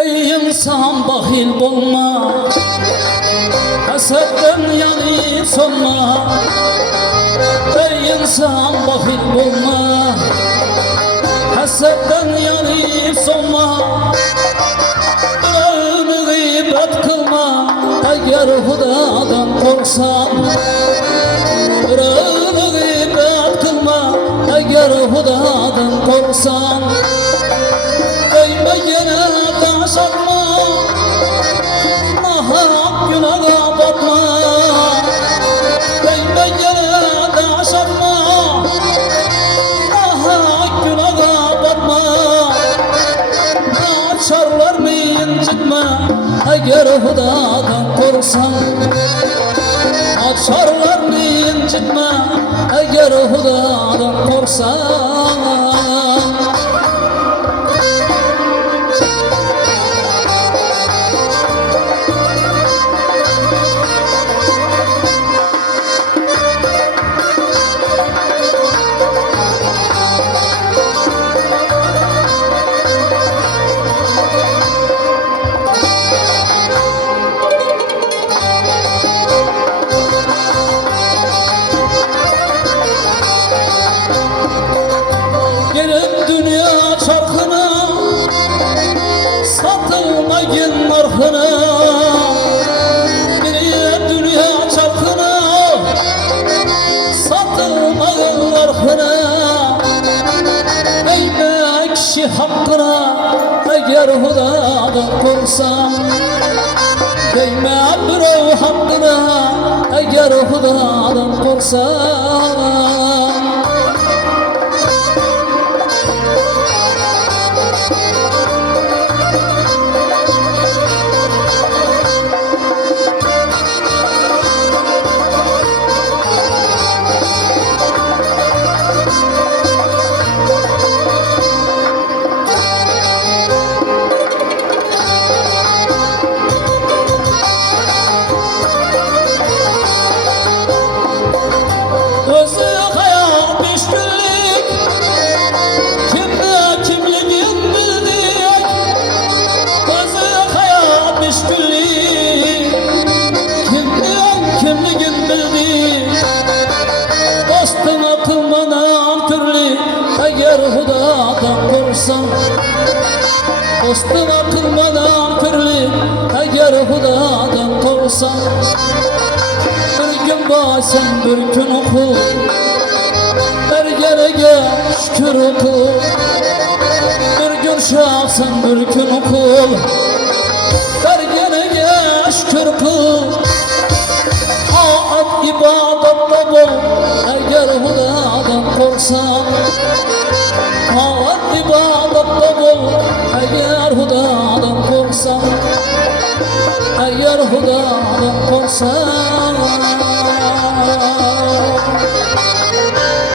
Ey insan bahil bulma, hasetten yani solma. Ey insan bahil bulma, hasetten yani solma. Birini gıybet kılma, eğer Hudadan korksan. Birini gıybet kılma, eğer Hudadan korksan. Değme yine taş atma, nahak günaha batma. Değme yine taş atma, nahak günaha batma. Açarlar mı incitme, eğer Hudadan korksan. Açarlar mı incitme, eğer Hudadan korksan. Gelip dünya çarkına, satılmayın markına. Gelip dünya çarkına, satılmayın markına. Değme kişi hakkına, eğer Hudadan korksan. Değme birey hakkına, eğer Hudadan korksan. Dostuna kılmanam türlü, eğer Hudadan korksan. Dostuna kılmanam türlü, eğer Hudadan korksan. Bir gün basen bir gün oku, ergenege şükür oku. Bir gün şahsen bir gün oku, ergenege şükür oku. Taat ibadetle bol, eğer Hudadan korksan. Taat ibadetle bol, eğer Hudadan korksan. Eğer Hudadan korksan.